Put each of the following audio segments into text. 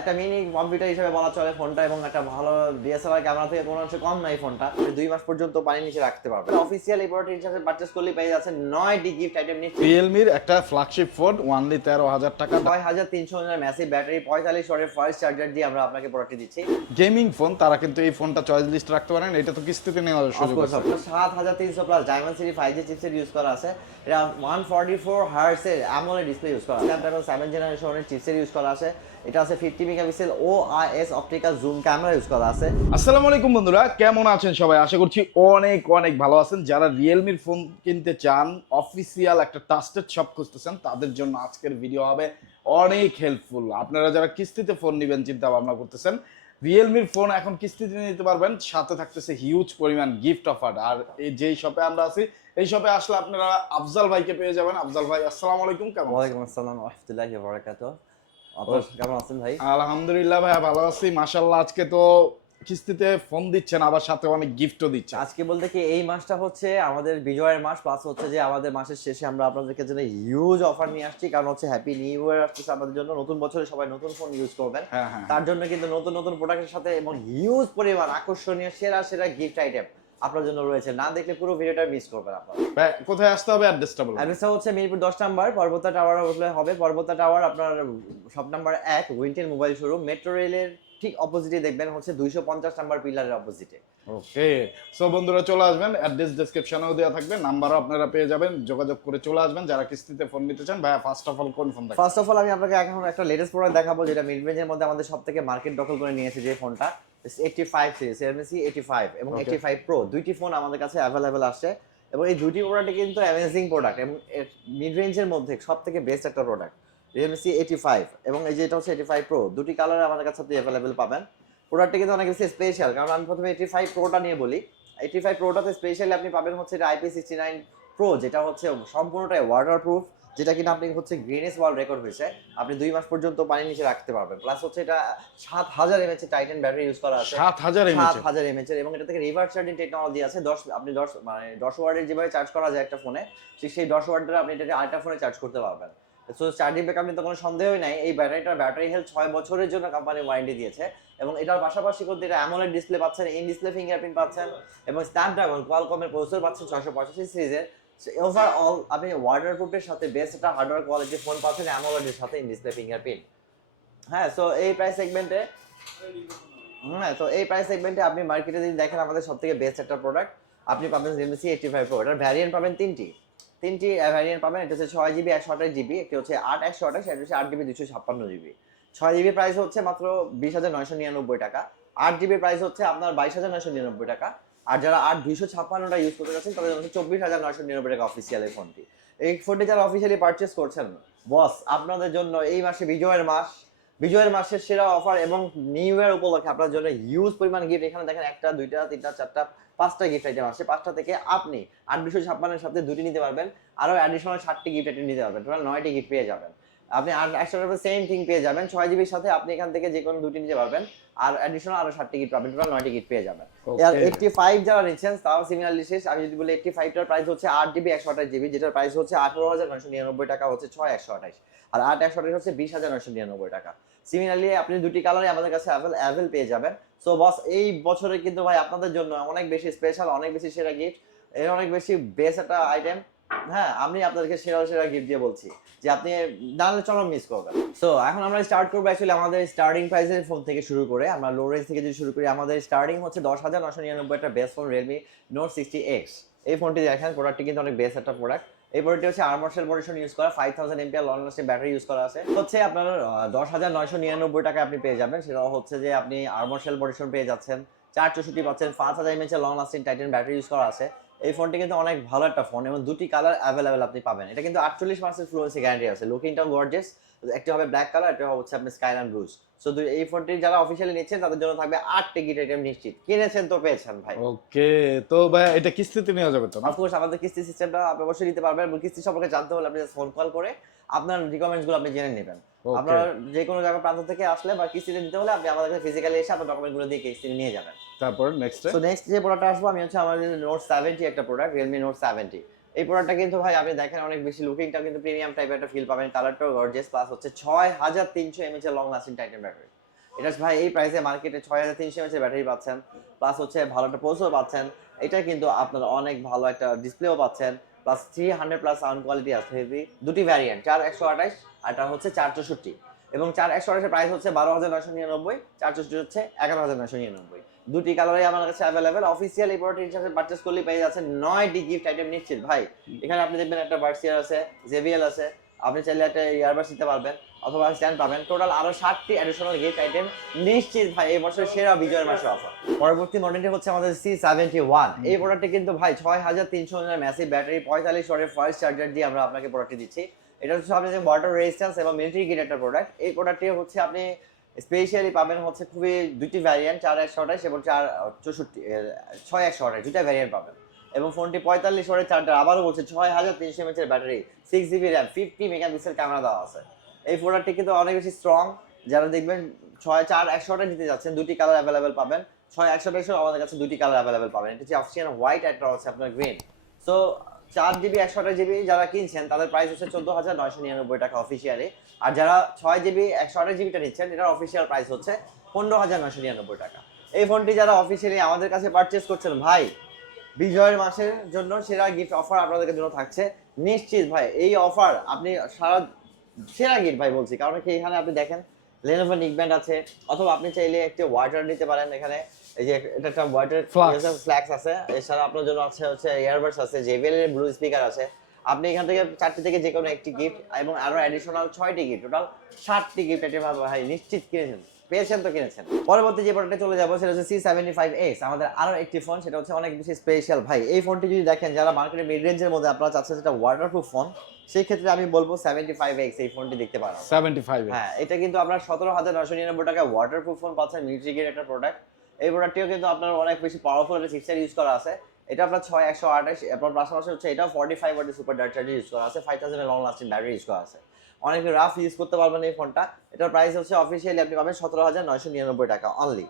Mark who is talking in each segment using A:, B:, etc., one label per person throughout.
A: একটা mini computer হিসেবে বলা চলে ফোনটা এবং একটা ভালো ডিএসএলআর ক্যামেরা থেকে কোনো অংশে কম নাই ফোনটা। দুই মাস পর্যন্ত পানির নিচে রাখতে পারবেন অফিসিয়াল এই প্রোডাক্ট হিসেবে পারচেস করলে পেয়ে যাচ্ছে নয়টি গিফট আইটেম নিচ্ছে
B: রিয়েলমির একটা ফ্ল্যাগশিপ ফোন ওয়ানলি তেরো হাজার টাকা।
A: ছয় হাজার তিনশো ম্যাসিভ ব্যাটারি পঁয়তাল্লিশ ওয়াটের ফার্স্ট চার্জার দিয়ে আমরা আপনাকে প্রোডাক্টটি দিচ্ছি।
B: গেমিং ফোন তারা কিন্তু এই ফোনটা চয়েস লিস্ট রাখতে পারেন। এটা তো কিস্তিতে নেওয়ার সুযোগ আছে।
A: সাত হাজার তিনশো plus diamond city five G chipset use করা আছে। এটা ওয়ান ফর্টি ফোর হার্সের অ্যামোলেড ডিসপ্লে ইউজ করা আছে। স্ন্যাপড্রাগন সেভেন জেনারেশনের চিপসেট ইউজ করা আছে। এটা আছে fifty megapixel O I S optical zoom camera use করা আছে।
B: আসসালামু আলাইকুম বন্ধুরা কেমন আছেন সবাই? আশা করছি অনেক অনেক ভালো আছেন। যারা রিয়েলমির ফোন কিনতে চান অফিসিয়াল একটা ট্রাস্টেড শপ খুঁজতেছেন তাদের জন্য আজকের ভিডিও হবে অনেক হেল্পফুল আপনারা যারা কিস্তিতে ফোন নেবেন চিন্তা ভাবনা করতেছেন রিয়েলমির ফোন এখন কিস্তিতে নিতে পারবেন। সাথে থাকতেছে হিউজ পরিমাণ গিফট অফার আর এই যেই শপে আমরা আছি এই শপে আসলে আপনারা আফজাল ভাইকে পেয়ে যাবেন। আফজাল ভাই আসসালামু আলাইকুম কেমন?
A: ওয়ালাইকুম আসসালাম রহমতুল্লাহি কেমন আছেন ভাই?
B: আলহামদুলিল্লাহ ভাই ভালো আছি। মাশাল্লাহ আজকে তো কিস্তিতে ফোন দিচ্ছেন আবার সাথে অনেক গিফটও দিচ্ছেন।
A: আজকে বলতে কি এই মাসটা হচ্ছে আমাদের বিজয়ের মাস প্লাস হচ্ছে যে আমাদের মাসের শেষে আমরা আপনাদেরকে জন্য হিউজ অফার নিয়ে আসছি। কারণ হচ্ছে হ্যাপি নিউ ইয়ার আসতেছে আমাদের জন্য। নতুন বছরে সবাই নতুন ফোন ইউজ করবেন।
B: হ্যাঁ হ্যাঁ
A: তার জন্য কিন্তু নতুন নতুন প্রোডাক্টের সাথে এবং হিউজ পরিমাণ আকর্ষণীয় সেরা সেরা গিফট আইটেম আপনার জন্য রয়েছে। না দেখলে পুরো ভিডিওটা মিস করবেন আপনারা।
B: ভাই কোথায় আসতে হবে অ্যাড্রেসটা বলুন।
A: অ্যাড্রেসটা হচ্ছে মিরপুর দশ নাম্বার পর্বতা টাওয়ার উঠলে হবে। পর্বতা টাওয়ার আপনার শপ নাম্বার এক উইন্টেল মোবাইল শোরুম মেট্রো রেলের ঠিক অপোজিটে দেখবেন হচ্ছে দুইশো পঞ্চাশ নাম্বার পিলারের অপোজিটে
B: ওকে সো বন্ধুরা চলে আসবেন। অ্যাড্রেস ডেসক্রিপশনেও দেওয়া থাকবে নাম্বারও আপনারা পেয়ে যাবেন। যোগাযোগ করে চলে আসবেন। যারা কিস্তিতে ফোন নিতে চান ভাইয়া ফার্স্ট অফ অল কোন ফোন
A: ফার্স্ট অফ অল আমি আপনাকে এখন একটা লেটেস্ট প্রোডাক্ট দেখাবো যেটা মিড রেঞ্জের মধ্যে আমাদের সব থেকে মার্কেট দখল করে নিয়েছে যে ফোনটা এইটটি ফাইভ সিরিজ এমএসি এইটি ফাইভ এবং
B: Okay.
A: এইটি ফাইভ প্রো দুইটি ফোন আমাদের কাছে অ্যাভেলেবেল আসছে এবং এই দুইটি প্রোডাক্টই কিন্তু অ্যামেজিং প্রোডাক্ট এবং মিড রেঞ্জের মধ্যে সব থেকে বেস্ট একটা প্রোডাক্ট রিয়েলমি এইটি ফাইভ এবং এই যে এটা হচ্ছে এইটি ফাইভ প্রো দুটি কালার আমাদের কাছে আপনি অ্যাভেলেবেল পাবেন প্রোডাক্টটা কিন্তু অনেক বেশি স্পেশাল কারণ আমি প্রথমে এইটি ফাইভ প্রোটা নিয়ে বলি এইটি ফাইভ প্রোটাতে স্পেশালি আপনি পাবেন হচ্ছে এটা আইপি সিক্সটি নাইন প্রো যেটা হচ্ছে সম্পূর্ণটাই ওয়াটার প্রুফ যেটা কিনা আপনি হচ্ছে গ্রিনেস ওয়ার্ল্ড রেকর্ড হয়েছে। আপনি দুই মাস পর্যন্ত পানির নিচে রাখতে পারবেন। প্লাস হচ্ছে এটা সাত হাজার এমএচ টাইটান ব্যাটারি ইউজ করা আছে।
B: সাত হাজার
A: সাত হাজার এমএচ এর এবং এটা থেকে রিভার্স চার্জিং টেকনোলজি আছে। দশ আপনি দশ মানে দশ ওয়ার্ডের যেভাবে চার্জ করা যায় একটা ফোনে ঠিক সেই দশ ওয়ার্ডের আপনি এটাকে আরেকটা ফোনে চার্জ করতে পারবেন। সো চার্জিং ব্যাকআপ নিয়ে তো কোনো সন্দেহই নাই। এই ব্যাটারিটার ব্যাটারি হেলথ ছয় বছরের জন্য কোম্পানি ওয়ারেন্টি দিয়েছে। এবং এটার পাশাপাশি করতে এটা অ্যামোলেড ডিসপ্লে পাচ্ছেন ইন ডিসপ্লে ফিঙ্গারপ্রিন্ট পাচ্ছেন এবং স্ন্যাপড্রাগন কোয়ালকমের প্রসেসর পাচ্ছেন ছয়শো পঁচাশি সিরিজের ওভারঅল আপনি ওয়াটারপ্রুফের সাথে বেস্ট একটা হার্ডওয়্যার কোয়ালিটি ফোন পাচ্ছেন অ্যামোলেডের সাথে ইন ডিসপ্লে ফিঙ্গারপ্রিন্ট হ্যাঁ সো এই প্রাইস সেগমেন্টে হ্যাঁ তো এই প্রাইস সেগমেন্টে আপনি মার্কেটে যদি দেখেন, আমাদের সব থেকে বেস্ট একটা প্রোডাক্ট আপনি পাবেন Realme C eighty five pro এটার ভ্যারিয়েন্ট পাবেন তিনটি। তিনটি ভ্যারিয়েন্ট পাবেন, এটা হচ্ছে ছয় জিবি একশো আঠাশ জিবি একটি হচ্ছে আট, একশো আঠাশ, এটা হচ্ছে আট জিবি দুশো ছাপ্পান্ন জিবি ছয় জিবি প্রাইস হচ্ছে মাত্র বিশ হাজার নয়শো নিরানব্বই টাকা। আট জিবি প্রাইস হচ্ছে আপনার বাইশ হাজার নয়শো নিরানব্বই টাকা। আর যারা আট দুইশো ছাপ্পান্নটা ইউজ করতে যাচ্ছেন, তাদের জন্য চব্বিশ হাজার নয়শো নিরানব্বই টাকা অফিসিয়াল এই ফোনটি এই ফোনটি যারা অফিসিয়ালি পারচেস করছেন বস আপনাদের জন্য এই মাসে বিজয়ের মাস। বিজয়ের মাসের সেরা অফার এবং নিউ ইয়ার উপলক্ষে আপনার জন্য হিউজ পরিমাণ গিফট এখানে দেখেন একটা, দুইটা, তিনটা, চারটা, পাঁচটা গিফট আইটেম আছে পাঁচটা থেকে আপনি আট দুশো ছাপ্পান্নের সাথে দুটি নিতে পারবেন। আরও অ্যাডিশনাল ষাটটি গিফট আইটেম নিতে পারবেন। টোটাল নয়টি গিফট পেয়ে যাবেন। আপনি আর একশো সেম থিং পেয়ে যাবেন। ছয় জিবির সাথে আপনি এখান থেকে যে কোনো দুটি নিতে পারবেন। আর অ্যাডিশনাল আরও ষাটটি গিফট পাবেন টোটাল নয়টি গিফট পেয়ে যাবেন। আর এইটটি ফাইভ যারা নিচ্ছেন তাও সিমিলারলি শেষ। আমি যদি বলি এইটটি ফাইভটার প্রাইস হচ্ছে আট জিবি একশো আঠাশ জিবি যেটার প্রাইস হচ্ছে আঠারো হাজার নয়শো নিরানব্বই টাকা হচ্ছে ছয় একশো আঠাশ। আর আট একশো আঠাশ হচ্ছে বিশ হাজার নয়শো নিরানব্বই টাকা। সিমিলারলি আপনি দুটি কালারে আমাদের কাছে অ্যাভেল অ্যাভেল পেয়ে যাবেন। সো বস এই বছরে কিন্তু ভাই আপনাদের জন্য অনেক বেশি স্পেশাল অনেক বেশি সেরা গিফট এর অনেক বেশি বেস্ট একটা আইটেম হ্যাঁ আমি আপনাদেরকে সেরা সেরা গিফট দিয়ে বলছি যে আপনি নাহলে চলো মিস করবেন সো এখন আমরা স্টার্ট করব অ্যাকচুয়ালি আমাদের স্টার্টিং প্রাইসের ফোন থেকে শুরু করে, আমরা লো রেঞ্জ থেকে যদি শুরু করি, আমাদের স্টার্টিং হচ্ছে দশ হাজার নশো নিরানব্বই একটা best phone Realme note sixty X এই ফোনটি দেখেন প্রোডাক্টটি কিন্তু অনেক বেস্ট একটা প্রোডাক্ট এই প্রোডাক্টটি হচ্ছে আর্মার্সেল মডিশন ইউজ করা ফাইভ থাউজেন্ড এমপিআর লং লাস্টিং ব্যাটারি ইউজ করা আছে। হচ্ছে আপনার দশ হাজার নয়শো নিরানব্বই টাকা আপনি পেয়ে যাবেন, সেটা হচ্ছে যে আপনি আর্মার্সেল মডিশন পেয়ে যাচ্ছেন। চার চৌষট্টি পাচ্ছেন, পাঁচ হাজার M H long lasting titan battery use করা আছে। এই ফোনটি কিন্তু অনেক ভালো একটা ফোন এবং দুটি কালার অ্যাভেলেবেল আপনি পাবেন। এটা কিন্তু আটচল্লিশ মাসের ফ্লুয়েন্সি গ্যারান্টি আছে। লুকিংটাও গর্জেস একটি হবে ব্ল্যাক কালার একটা হচ্ছে আপনি স্কাইল্যান্ড ব্লুজ সো এই ফোনটি যারা অফিসিয়ালি নিচ্ছেন তাদের জন্য থাকবে আট টিকিট আইটেম নিশ্চিত। কিনেছেন তো পেয়েছেন ভাই।
B: ওকে তো ভাই এটা কিস্তিতে নেওয়া যাবে তো
A: অফকোর্স আমাদের কিস্তি সিস্টেমটা আপনি অবশ্যই নিতে পারবেন এবং কিস্তি সম্পর্কে জানতে হলে আপনি ফোন কল করে আপনার রিকমেন্ডসগুলো আপনি জেনে নেবেন। আপনার যে কোনো জায়গা প্রান্ত থেকে আসলে বা কিস্তিতে নিতে হলে আপনি আমাদের কাছে ফিজিক্যালি এসে আপনার ডকুমেন্টগুলো দিয়ে কিস্তি নিয়ে যাবেন।
B: তারপর নেক্সট
A: সো নেক্সট যে প্রোডাক্ট আসব আমি হচ্ছে আমাদের নোট সেভেন্টি একটা প্রোডাক্ট রিয়েলমি নোট সেভেন্টি এই প্রোডাক্টটা কিন্তু ভাই আপনি দেখেন অনেক বেশি লুকিংটা কিন্তু প্রিমিয়াম টাইপের একটা ফিল পাবেন। কালারটাও গর্জিয়াস প্লাস হচ্ছে ছয় হাজার তিনশো এমএচ এর লং লাস্টিং টাইটেন ব্যাটারি এটা ভাই এই প্রাইসে মার্কেটে ছয় হাজার তিনশো এমএচের ব্যাটারি পাচ্ছেন প্লাস হচ্ছে ভালো একটা প্রসেসর পাচ্ছেন। এটা কিন্তু আপনার অনেক ভালো একটা ডিসপ্লেও পাচ্ছেন plus three hundred plus sound quality আছে দুটি ভ্যারিয়েন্ট চার একশো আঠাশ আরটা হচ্ছে চার চৌষট্টি। এবং চার একশো আঠাশের প্রাইস হচ্ছে বারো হাজার নয়শো নিরানব্বই, চার চৌষট্টি হচ্ছে এগারো হাজার নয়শো নিরানব্বই। দুটি কালারই আমার কাছে অ্যাভেলেবেল অফিসিয়াল এই প্রোডাক্ট হিসাবে পারচেস করলে পেয়ে যাচ্ছেন নয়টি গিফট আইটেম নিশ্চিত। ভাই এখানে আপনি দেখবেন একটা ভার্সিয়ার আছে জেবিএল আছে। আপনি চাইলে একটা ইয়ারবাস নিতে পারবেন অথবা স্ট্যান্ড পাবেন। টোটাল আরও ষাটটি অ্যাডিশনাল গিফট আইটেম নিশ্চিত ভাই এই বছর সেরা বিজয়ের মাসে অফার পরবর্তী মডেলটি হচ্ছে আমাদের সি সেভেন্টি ওয়ান এই প্রোডাক্টটি কিন্তু ভাই ছয় হাজার তিনশো ম্যাসিভ ব্যাটারি পঁয়তাল্লিশ ওয়াটের ফার্স্ট চার্জার দিয়ে আমরা আপনাকে প্রোডাক্টটি দিচ্ছি। এটা হচ্ছে আপনি যে ওয়াটার রেজিস্ট্যান্স এবং মিলিটারি গ্রেড একটা প্রোডাক্ট এই প্রোডাক্টটি হচ্ছে আপনি স্পেশালি পাবেন হচ্ছে খুবই দুটি ভ্যারিয়েন্ট চার একশো আঠাশ এবং চার চৌষট্টি ছয় একশো আঠাশ দুটা ভ্যারিয়েন্ট পাবেন। এবং ফোনটি পঁয়তাল্লিশ ওয়াটের চার্জার আবারও বলছে, ছয় হাজার তিনশো এমএচের battery six GB RAM fifty megapixel camera দেওয়া আছে। এই প্রোডাক্টটি কিন্তু অনেক বেশি স্ট্রং যারা দেখবেন ছয়, চার, একশো আঠাশ নিতে যাচ্ছেন, দুটি কালার অ্যাভেলেবেল পাবেন। ছয়, একশো আঠাশও আমাদের কাছে দুটি কালার অ্যাভেলেবেল পাবেন। এটা হচ্ছে অপশন হোয়াইট একটা হচ্ছে আপনার গ্রিন সো চার জিবি একশো আঠাশ জিবি যারা কিনছেন, তাদের প্রাইস হচ্ছে চোদ্দ হাজার নয়শো নিরানব্বই টাকা অফিসিয়ালি আর যারা ছয় জিবি একশো আঠাশ জিবিটা নিচ্ছেন এটার অফিসিয়াল প্রাইস হচ্ছে পনেরো হাজার নয়শো নিরানব্বই টাকা। এই ফোনটি যারা অফিসিয়ালি আমাদের কাছে পারচেস করছেন ভাই বিজয়ের মাসের জন্য সেরা গিফট অফার আপনাদের জন্য থাকছে। নিশ্চিত ভাই এই অফার আপনি সারা সেরা গিফট ভাই বলছি। কারণ কি এখানে আপনি দেখেন লেনোভো নিকব্যান্ড আছে অথবা আপনি চাইলে একটি ওয়াটার নিতে পারেন এখানে। এই যে এটা একটা ওয়াটার ফ্ল্যাক্স আছে। এছাড়া আপনার জন্য আছে হচ্ছে ইয়ারবাডস আছে জেবিএল এর ব্লু স্পিকার আছে। আপনি এখান থেকে চারটি থেকে যে কোনো একটি গিফট এবং আরও অ্যাডিশনাল ছয়টি গিফট টোটাল ষাটটি গিফট আইটেম ভাই নিশ্চিত কিনেছেন পেয়েছেন তো কিনেছেন। পরবর্তী যে প্রোডাক্টে চলে যাব সেটা হচ্ছে সি সেভেন্টি ফাইভ এক্স আমাদের আরও একটি ফোন সেটা হচ্ছে অনেক বেশি স্পেশাল ভাই। এই ফোনটি যদি দেখেন যারা মার্কেটে মিড রেঞ্জের মধ্যে আপনারা চাচ্ছেন সেটা ওয়াটারপ্রুফ ফোন সেই ক্ষেত্রে আমি বলব সেভেন্টি ফাইভ এক্স এই ফোনটি দেখতে পারেন।
B: সেভেন্টি ফাইভ
A: হ্যাঁ এটা কিন্তু আপনার সতেরো হাজার নশো নিরানব্বই টাকা ওয়াটারপ্রুফ ফোন পাচ্ছেন গ্রেড একটা প্রোডাক্ট এই প্রোডাক্টটিও কিন্তু আপনার অনেক বেশি পাওয়ারফুল একটা চিপসেট ইউজ করা আছে। এটা আপনার ছয় একশো আঠাশ, এরপর পাশাপাশি হচ্ছে এটা ফর্টি ফাইভ ওয়াটের সুপার ডার্ট চার্জার ইউজ করা আছে five thousand long lasting battery use করা আছে। অনেক রাফ ইউজ করতে পারবেন এই ফোনটা এটার প্রাইস হচ্ছে অফিসিয়ালি আপনি পাবেন সতেরো হাজার নয়শো নিরানব্বই টাকা অনলি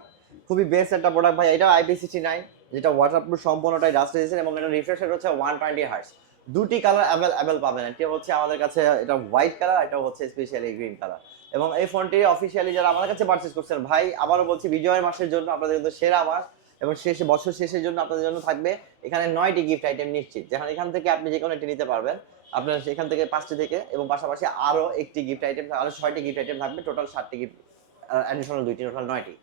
A: খুবই বেস্ট একটা প্রোডাক্ট ভাই এটা আইপি সিক্সটি নাইন যেটা ওয়াটারপ্রুফ সম্পূর্ণটাই ডাস্ট রেজিস্ট্যান্ট এবং এটা রিফ্রেশ হচ্ছে ওয়ান টোয়েন্টি হার্স দুটি কালার অ্যাভেল পাবেন। এটা হচ্ছে আমাদের কাছে এটা হোয়াইট কালার এটা হচ্ছে স্পেশালি গ্রিন কালার এবং এই ফোনটি অফিসিয়ালি যারা আমাদের কাছে পারচেস করছেন, ভাই, আবারও বলছি বিজয়ের মাসের জন্য আপনাদের কিন্তু সেরা মাস। এবং শেষে, বছর শেষের জন্য আপনাদের জন্য থাকবে এখানে নয়টি গিফট আইটেম নিশ্চিত। যেখানে এখান থেকে আপনি যে কোনো একটি নিতে পারবেন। আপনার সেখান থেকে পাঁচটি থেকে এবং পাশাপাশি আরও একটি গিফট আইটেম আরও ছয়টি গিফট আইটেম থাকবে। টোটাল সাতটি গিফট অ্যাডিশনাল দুইটি টোটাল নয়টি।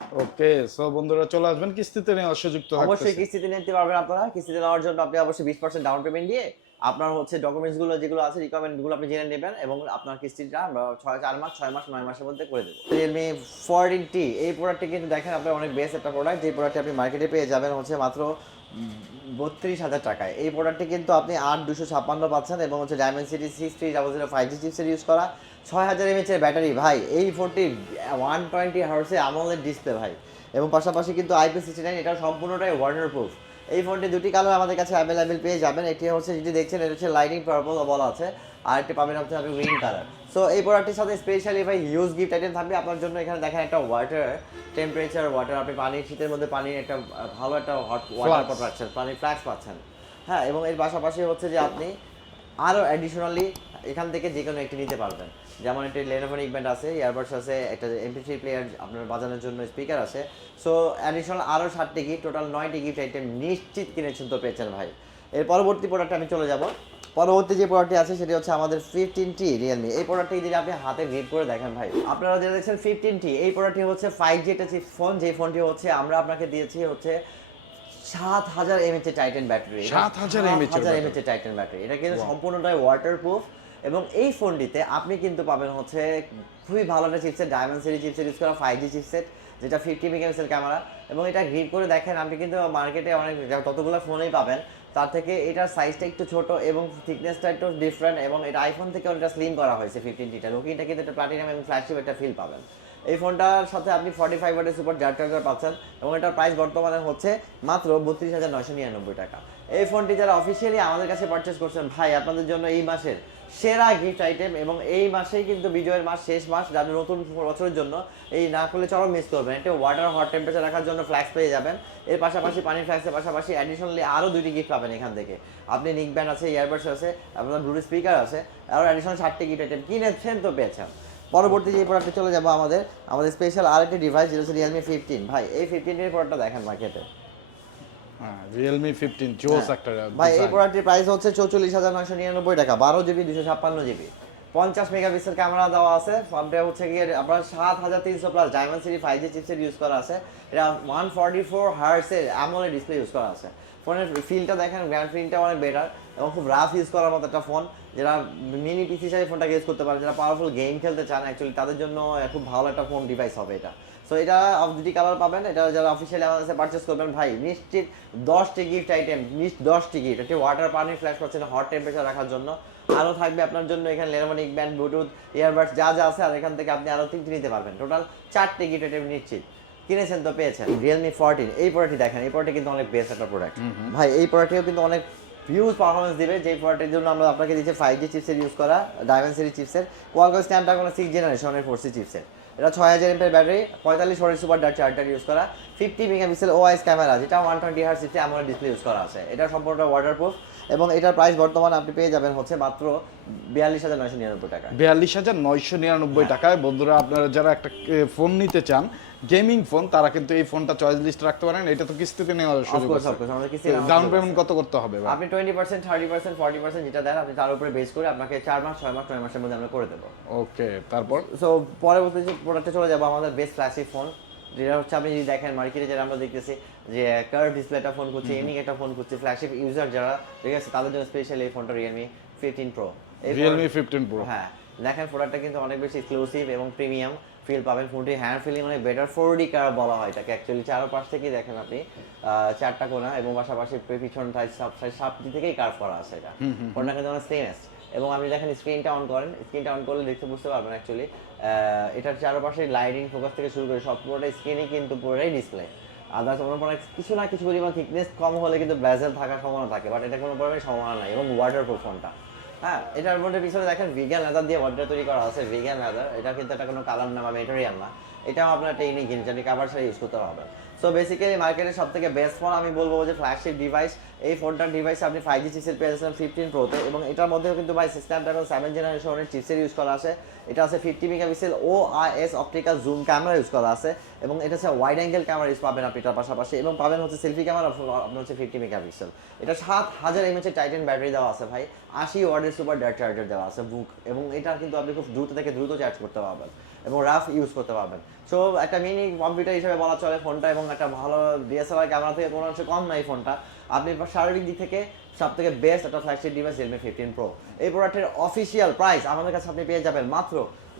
B: ওকে সো বন্ধুরা চলে আসবেন কিস্তিতে নেওয়ার সুযোগ তো
A: অবশ্যই কিস্তিতে নিতে পারবেন আপনারা। কিস্তিতে নেওয়ার জন্য আপনি অবশ্যই বিশ পার্সেন্ট ডাউন পেমেন্ট দিয়ে আপনার হচ্ছে ডকুমেন্টসগুলো যেগুলো আছে রিকোয়ারমেন্টগুলো আপনি জেনে নেবেন এবং আপনার কিস্তিটা আমরা ছয় চার মাস ছয় মাস নয় মাসের মধ্যে করে দেবো। রিয়েলমি ফোরটিন টি এই প্রোডাক্টটি কিন্তু দেখেন আপনার অনেক বেস্ট একটা প্রোডাক্ট যে প্রোডাক্টটি আপনি মার্কেটে পেয়ে যাবেন হচ্ছে মাত্র বত্রিশ হাজার টাকায়। এই প্রোডাক্টটি কিন্তু আপনি আট দুশো ছাপ্পান্ন পাচ্ছেন এবং হচ্ছে diamond city six three double zero five G চিপসের ইউজ করা। ছয় হাজার এমএচের ব্যাটারি ভাই এই ফোনটি ওয়ান টোয়েন্টি হার্সে আমলের ডিসপ্লে ভাই। এবং পাশাপাশি কিন্তু আইপি সিক্সটি নাইন এটা সম্পূর্ণটাই ওয়াটার প্রুফ এই ফোনটি দুটি কালার আমাদের কাছে অ্যাভেলেবেল পেয়ে যাবেন। এটি হচ্ছে যেটি দেখছেন এটা হচ্ছে লাইটিং পার্পল বলা আছে। আর একটি পাবেন হচ্ছে আপনি গ্রিন কালার সো এই প্রোডাক্টটির সাথে স্পেশালি ভাই হিউজ গিফট আইটেম থাকবে। আপনার জন্য এখানে দেখেন একটা ওয়াটার টেম্পারেচার ওয়াটার আপনি পানি শীতের মধ্যে পানির একটা ভালো একটা হট ওয়াটার. পাচ্ছেন পানির ফ্ল্যাক্স পাচ্ছেন। হ্যাঁ এবং এর পাশাপাশি হচ্ছে যে আপনি আরও অ্যাডিশনালি এখান থেকে যে কোনো একটি নিতে পারবেন। যেমন একটি লেনোভো ইকব্যান্ড আছে ইয়ারবাডস আছে একটা এমপি থ্রি প্লেয়ার আপনার বাজানোর জন্য স্পিকার আছে। সো অ্যাডিশনাল আরও ষাটটি গিফট টোটাল নয়টি গিফট আইটেম নিশ্চিত কিনেছেন তো পেয়েছেন ভাই। এর পরবর্তী প্রোডাক্টে আমি চলে যাব। পরবর্তী যে প্রোডাক্টটি আছে সেটি হচ্ছে আমাদের ফিফটিন টি রিয়েলমি এই প্রোডাক্টটি যদি আপনি হাতে রিড করে দেখেন ভাই আপনারা যেটা দেখছেন ফিফটিন টি এই প্রোডাক্টটি হচ্ছে ফাইভ জি একটা ফোন যে ফোনটি হচ্ছে আমরা আপনাকে দিয়েছি হচ্ছে সাত হাজার M H titan battery
B: 7,000 mAh এর battery।
A: M H titan battery এটা কিন্তু সম্পূর্ণটাই ওয়াটারপ্রুফ এবং এই ফোনটিতে আপনি কিন্তু পাবেন হচ্ছে খুবই ভালো একটা chipset diamond series chipset use করা ফাইভ জি চিপসেট যেটা ফিফটি মেগাপিক্সেল ক্যামেরা এবং এটা গ্রিড করে দেখেন, আপনি কিন্তু মার্কেটে অনেক ততগুলো ফোনেই পাবেন, তার থেকে এটার সাইজটা একটু ছোট এবং থিকনেসটা একটু ডিফারেন্ট এবং এটা আইফোন থেকে অনেকটা স্লিম করা হয়েছে ফিফটিন টিটা লুকিংটা কিন্তু একটা প্লাটিনাম এবং ফ্ল্যাগশিপ একটা ফিল পাবেন। এই ফোনটার সাথে আপনি ফর্টি ফাইভ ওয়াটের সুপার জার চার্জার পাচ্ছেন এবং এটার প্রাইস বর্তমানে হচ্ছে মাত্র বত্রিশ হাজার নয়শো নিরানব্বই টাকা। এই ফোনটি যারা অফিসিয়ালি আমাদের কাছে পারচেস করছেন, ভাই, আপনাদের জন্য এই মাসের সেরা গিফট আইটেম এবং এই মাসেই কিন্তু বিজয়ের মাস, শেষ মাস, যাদের নতুন বছরের জন্য। এই না করলে চরম মিস করবেন। এটা ওয়াটার হট টেম্পারেচার রাখার জন্য ফ্ল্যাক্স পেয়ে যাবেন। এর পাশাপাশি পানির ফ্ল্যাক্সের পাশাপাশি অ্যাডিশনালি আরও দুইটি গিফট পাবেন এখান থেকে। আপনি নিক ব্যান্ড আছে ইয়ারবাডস আছে, আপনার ব্লুটুথ স্পিকার আছে আরও অ্যাডিশনাল ষাটটি গিফট আইটেম কিনেছেন তো পেয়েছেন। পরবর্তী যে প্রোডাক্টে চলে যাব আমাদের আমাদের স্পেশাল আরেকটি ডিভাইস যেটা হচ্ছে রিয়েলমি ফিফটিন ভাই, এই ফিফটিনের প্রোডাক্টটা দেখেন মার্কেটে
B: রিয়েলমি ফিফটিন জোস একটা।
A: ভাই এই প্রোডাক্টের প্রাইস হচ্ছে চৌচল্লিশ হাজার নয়শো নিরানব্বই টাকা বারো জিবি দুশো ছাপ্পান্ন জিবি। পঞ্চাশ মেগাপিক্সেল ক্যামেরা দেওয়া আছে ফোনটা হচ্ছে গিয়ে আপনার সাত হাজার তিনশো plus diamond city five G chipset use করা আছে। এটা ওয়ান ফর্টি ফোর হার্সের অ্যামোলেড ডিসপ্লে ইউজ করা আছে। ফোনের ফিলটা দেখেন গ্র্যান্ড ফিলটা অনেক বেটার এবং খুব রাফ ইউজ করার মতো একটা ফোন যারা মিনি পিসি হিসাবে ফোনটাকে ইউজ করতে পারে যারা পাওয়ারফুল গেম খেলতে চান অ্যাকচুয়ালি তাদের জন্য খুব ভালো একটা ফোন ডিভাইস হবে এটা। সো এটা অফ দুটি কালার পাবেন এটা যারা অফিসিয়ালি আমাদের কাছে পারচেস করবেন ভাই নিশ্চিত দশটি গিফট আইটেম নিশ্চিত দশটি গিফট একটি ওয়াটার পানি ফ্ল্যাশ পাচ্ছেন হট টেম্পারেচার রাখার জন্য। আরও থাকবে আপনার জন্য এখানে লেনোভো ব্যান্ড ব্লুটুথ ইয়ারবাডস যা যা আছে আর এখান থেকে আপনি আরও তিনটি নিতে পারবেন। টোটাল চারটে গিফট আইটেম নিশ্চিত। কিনেছেন তো পেয়েছেন। রিয়েলমি ফোরটিন এই প্রোডাক্টটি দেখেন এই প্রোডাক্টটি কিন্তু অনেক বেস্ট একটা প্রোডাক্ট ভাই এই প্রোডাক্টটিও কিন্তু অনেক হিউজ পারফরমেন্স দিবে। যে প্রোডাক্টের জন্য আমরা আপনাকে দিচ্ছি ফাইভ জি চিপসের ইউজ করা ডায়মন্ড সিরি চিপসের কোয়ালকম স্ন্যাপড্রাগন সিক্স জেনারেশনের ফোর সি চিপসের এটা ছয় হাজার এমপের ব্যাটারি পঁয়তাল্লিশ ওয়াটের সুপার ডাট চার্জার ইউজ করা ফিফটি মেগাপিক্সেল ওআইএস ক্যামেরা যেটা ওয়ান টোয়েন্টি হার্স সিটি আমার ডিসপ্লে ইউজ করা আছে। এটা সম্পূর্ণ ওয়াটারপ্রুফ এবং এটার প্রাইস বর্তমানে আপনি পেয়ে যাবেন হচ্ছে মাত্র বিয়াল্লিশ হাজার নয়শো নিরানব্বই টাকা
B: বিয়াল্লিশ হাজার নয়শো নিরানব্বই টাকায়। বন্ধুরা আপনারা যারা একটা ফোন নিতে চান গেমিং ফোন তারা কিন্তু এই ফোনটা চয়েস লিস্ট রাখতে পারেন এটা তো কিস্তিতে নেওয়ার সুযোগ
A: কিস্তি
B: ডাউন পেমেন্ট কত করতে হবে
A: আপনি twenty percent thirty percent forty percent যেটা দেন আপনি তার উপরে বেস করে আপনাকে চার মাস ছয় মাস নয় মাসের মধ্যে আমরা করে দেবো।
B: ওকে তারপর?
A: সো পরবর্তী যে প্রোডাক্টে চলে যাব আমাদের বেস্ট ফ্ল্যাশি ফোন যেটা হচ্ছে আপনি যদি দেখেন মার্কেটে যেটা আমরা দেখতেছি যে কার্ভ ডিসপ্লে একটা ফোন করছি এমনি একটা ফোন করছি ফ্ল্যাগশিপ ইউজার যারা ঠিক আছে তাদের জন্য স্পেশাল এই ফোনটা Realme fifteen pro
B: Realme fifteen pro
A: হ্যাঁ দেখেন প্রোডাক্টটা কিন্তু অনেক বেশি এক্সক্লুসিভ এবং প্রিমিয়াম ফিল পাবেন ফোনটি হ্যান্ড ফিলিং অনেক বেটার ফোর ডি কার বলা হয় এটাকে। অ্যাকচুয়ালি চারপাশ থেকেই দেখেন আপনি চারটা কোনা এবং পাশাপাশি পিছন সাইড সব সাইড সব দিক থেকেই কার করা আছে এটা। ফোনটা কিন্তু অনেক স্টেনলেস এবং আপনি দেখেন স্ক্রিনটা অন করেন স্ক্রিনটা অন করলে দেখতে বুঝতে পারবেন অ্যাকচুয়ালি এটার চারপাশে লাইটিং ফোকাস থেকে শুরু করে সব পুরোটাই স্ক্রিনই কিন্তু পুরোটাই ডিসপ্লে আদার্স কোনো পরিমাণ কিছু না কিছু পরিমাণ থিকনেস কম হলে কিন্তু ব্যাজেল থাকার সম্ভাবনা থাকে বাট এটা কোনো পরিমাণে সম্ভাবনা নাই এবং ওয়াটারপ্রুফ ফোনটা হ্যাঁ এটার মধ্যে পিছনে দেখেন ভিগান লেদার দিয়ে বড্ডা তৈরি করা আছে ভিগান লেদার এটা কিন্তু একটা কোনো কালার না বা মেটেরিয়াল না এটাও আপনার একটা ইউনিক জিনিস আপনি কাভার সাথে ইউজ করতে পারবেন। সো বেসিক্যালি মার্কেটের সব থেকে বেস্ট ফোন আমি বলব যে ফ্ল্যাগশিপ ডিভাইস এই ফোনটার ডিভাইস আপনি ফাইভ জি চিপসের পেয়ে যাচ্ছেন ফিফটিন প্রোতে এবং এটার মধ্যেও কিন্তু ভাই স্ন্যাপড্রাগন সেভেন জেনারেশনের চিপসের ইউজ করা আছে। এটা আছে fifty megapixel O I S optical zoom camera use করা আছে এবং এটা হচ্ছে ওয়াইড অ্যাঙ্গেল ক্যামেরা ইউজ পাবেন আপনি এটার পাশাপাশি এবং পাবেন হচ্ছে সেলফি ক্যামেরা আপনার হচ্ছে ফিফটি মেগাপিক্সেল এটা সাত হাজার এমএচের টাইটেন ব্যাটারি দেওয়া আছে ভাই। আশি ওয়ার্ডের সুপার ডাট চার্জার দেওয়া আছে বুক এবং এটা কিন্তু আপনি খুব দ্রুত থেকে দ্রুত চার্জ করতে পারবেন। এবং রাফ ইউজ করতে পারবেন। সো একটা মিনি কম্পিউটার হিসেবে বলা চলে ফোনটা এবং একটা ভালো ডিএসএলআর ক্যামেরা থেকে কোনো অংশে কম নাই ফোনটা। আপনি শারীরিক দিক থেকে সব থেকে বেস্ট একটা flagship device Realme fifteen pro এই প্রোডাক্টের অফিসিয়াল প্রাইস আমাদের কাছে আপনি পেয়ে যাবেন মাত্র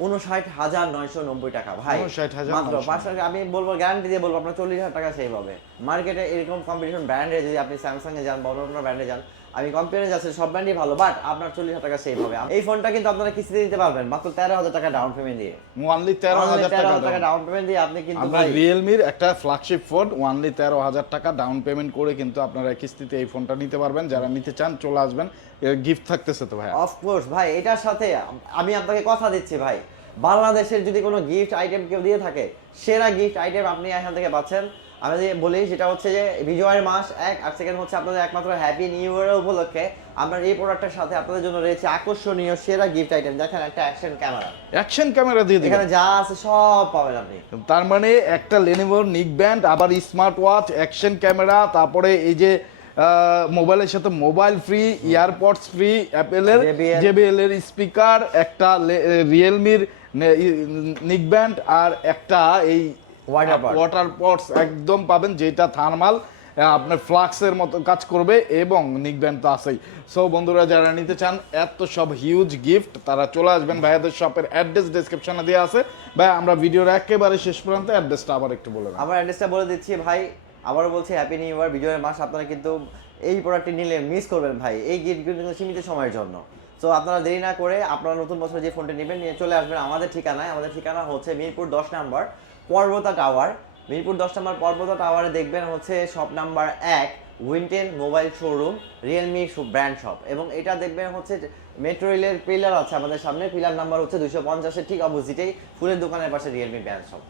A: উনষাট হাজার নয়শো নব্বই টাকা। ভাই
B: 59,990
A: মাত্র পাঁচশো আমি বলব গ্যারান্টি দিয়ে বলব আপনার চল্লিশ হাজার টাকা সেভ হবে। মার্কেটে এরকম কম্পিটিশন ব্র্যান্ডে যদি আপনি স্যামসাং এ যান বা অন্য ব্র্যান্ডে যান আমি কম্পেয়ারে যাচ্ছি সব ব্র্যান্ডই ভালো বাট আপনার চল্লিশ হাজার টাকা সেভ হবে। এই ফোনটা কিন্তু আপনারা কিস্তিতে দিতে পারবেন মাত্র তেরো হাজার টাকা ডাউন পেমেন্ট দিয়ে।
B: ওয়ানলি তেরো হাজার টাকা।
A: ডাউন পেমেন্ট দিয়ে আপনি কিন্তু
B: রিয়েলমির একটা ফ্ল্যাগশিপ ফোন ওয়ানলি তেরো হাজার টাকা ডাউন পেমেন্ট করে কিন্তু আপনারা কিস্তিতে এই ফোনটা নিতে পারবেন। যারা নিতে চান চলে আসবেন। গিফট থাকতেছে তো ভাই
A: অফকোর্স ভাই এটার সাথে আমি আপনাকে কথা দিচ্ছি ভাই। বাংলাদেশের যদি কোনো গিফট আইটেম কেউ দিয়ে থাকে সেরা গিফট আইটেম আপনি এখান থেকে পাচ্ছেন। আমি যে বলি সেটা হচ্ছে যে বিজয়ের মাস এক আর সেকেন্ড হচ্ছে আপনাদের একমাত্র হ্যাপি নিউ ইয়ার উপলক্ষে আমরা এই প্রোডাক্টের সাথে আপনাদের জন্য রয়েছে আকর্ষণীয় সেরা গিফট আইটেম দেখেন একটা অ্যাকশন ক্যামেরা
B: অ্যাকশন ক্যামেরা দিয়ে
A: এখানে যা আছে সব পাবেন আপনি।
B: তার মানে একটা লেনোভোর নিক ব্যান্ড আবার স্মার্ট ওয়াচ অ্যাকশন ক্যামেরা তারপরে এই যে মোবাইলের সাথে মোবাইল ফ্রি ইয়ারপডস ফ্রি অ্যাপেলের জেবিএল এর স্পিকার একটা রিয়েলমির নিক ব্যান্ড আর একটা এই। ওয়াটার পটস একদম পাবেন যেটা থার্মাল আপনার ফ্লাক্সের মতো কাজ করবে এবং নিক ব্যান্ড তো আছেই। সো বন্ধুরা যারা নিতে চান এত সব হিউজ গিফট তারা চলে আসবেন ভাইয়াদের শপের অ্যাড্রেস ডেসক্রিপশনে দেওয়া আছে। ভাই আমরা ভিডিওর একেবারে শেষ পর্যন্ত অ্যাড্রেসটা আবার একটু বলে দেন।
A: আমার অ্যাড্রেসটা বলে দিচ্ছি ভাই আবারও বলছি হ্যাপি নিউ ইয়ার বিজয়ের মাস আপনারা কিন্তু এই প্রোডাক্টটি নিলে মিস করবেন ভাই এই গিফটগুলো কিন্তু সীমিত সময়ের জন্য। সো আপনারা দেরি না করে আপনারা নতুন বছর যে ফোনটি নেবেন নিয়ে চলে আসবেন আমাদের ঠিকানায়। আমাদের ঠিকানা হচ্ছে মিরপুর দশ নাম্বার পর্বতা টাওয়ার। মিরপুর দশ নম্বর পর্বতা টাওয়ারে দেখবেন হচ্ছে শপ নাম্বার এক Wintel mobile showroom Realme brand shop এবং এটা দেখবেন হচ্ছে মেট্রো রেলের পিলার আছে আমাদের সামনে। পিলার নাম্বার হচ্ছে দুশো পঞ্চাশের ঠিক অপোজিটেই ফুলের দোকানের পাশে রিয়েলমি ব্র্যান্ড শপ